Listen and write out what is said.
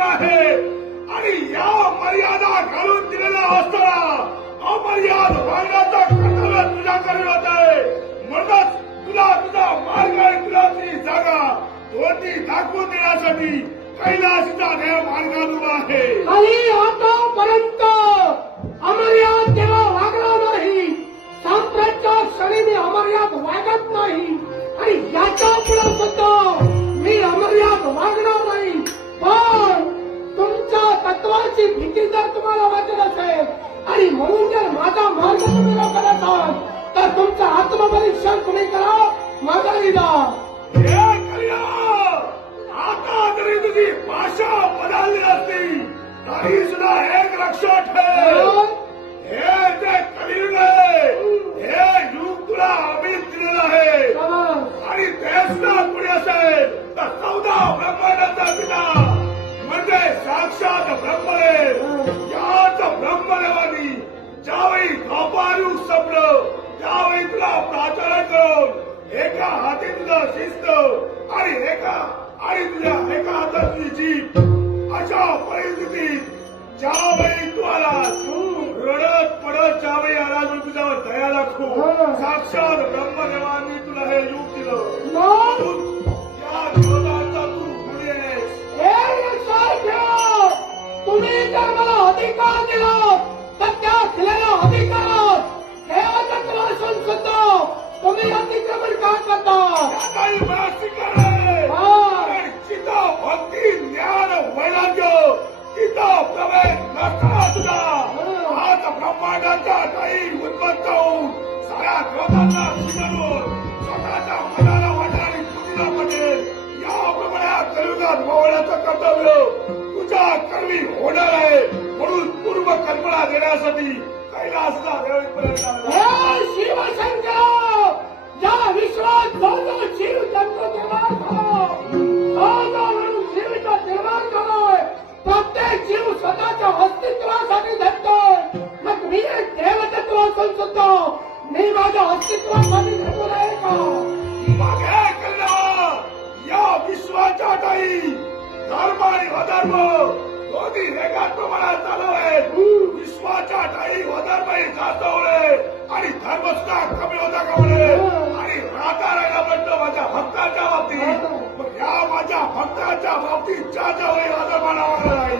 तुला आहे आणि या मर्यादा घालून दिलेल्या असताना अमर्याद वागण्याचा कटाला तुझ्याकडे होत आहे. म्हणूनच तुला तुझा मार्ग आणि तुला ती जागा दोन्ही दाखवून देण्यासाठी कैलासचा देव मार्गात उभा आहे. आणि आतापर्यंत अमर्याद तेव्हा वागला नाही, सांप्रतच्या क्षणी मी अमर्याद वागत नाही आणि याच्या पुढे सुद्धा मी अमर्याद वागणार नाही. पण तुमच्या तत्वाची भीती जर तुम्हाला वाटत असेल आणि म्हणून जर माझा मार्ग तुम्ही रोखत असाल तर तुमचं आत्मपरीक्षण तुम्ही करा, माघारी जा. हे कलिया, आता जरी तुझी भाषा बदलली असती तरी सुद्धा एक लक्षात ठेव, हे जे कलियुग आहे हे युग तुला अभित दिलेलं आहे आणि ते सुद्धा पुढे असेल तर 14 ब्रह्मांडाचा पिता म्हणजे साक्षात ब्रह्मदेव, याच ब्रह्मदेवानी ज्यावेळी द्वापारयुग संपलं त्यावेळी तुला प्राचारण करून एका हाती तुझं शिस्त आणि तुझ्या एका हातात तुझी जीभ, अशा परिस्थितीत ज्यावेळी तू आलास रडत पडत ज्यावेळी आलास म्हणून तुझ्यावर दया दाखवू साक्षात ब्रह्मदेवांनी तुला हे युग दिलं. या विरोधाचा तू गुन्हे आहेस. हे लक्षात ठेवा, तुम्ही जर मला अधिकार दिला तर त्या दिलेल्या अधिकारात देवदत्त असून सुद्धा तुम्ही अतिक्रमण का करता? काही मला स्वीकार आहे. कारण जिथं भक्ती ज्ञान वैराग्य तिथं प्रवेश नसताना तुझा आज ब्रह्मांडाच्या काही उद्बत्त होऊन साऱ्या ग्रहांना स्वीकारून स्वतःच्या मनाला वाटेल आणि बुद्धीला पटेल याप्रमाणे कलियुगात वावरण्याचं कर्तव्य तुझ्या कर्मी होणार आहे. म्हणून पूर्व कल्पना देण्यासाठी कैलासला देवीपर्यंत आला. हे शिवशंकर, या विश्वात जो जो जीव जंतू निर्माण झाला, जो म्हणून जीवित निर्माण झालाय, प्रत्येक जीव स्वतःच्या अस्तित्वासाठी झटतोय. मग मी एक देवतत्व असून सुद्धा मी माझ्या अस्तित्वासाठी झटू नये का? मागे कल्ला या विश्वाच्या काही धर्म आणि अधर्म दोन्ही वेगात प्रमाणात चालू आहेत. विश्वाच्या काही अधर्मही जास्त होणे आणि धर्म सुद्धा कमी होता का म्हणे आणि राहता राहिला म्हणतो माझ्या भक्ताच्या बाबतीत. मग या माझ्या भक्ताच्या बाबतीत ज्या ज्यावेळी अधर्माला वागला नाही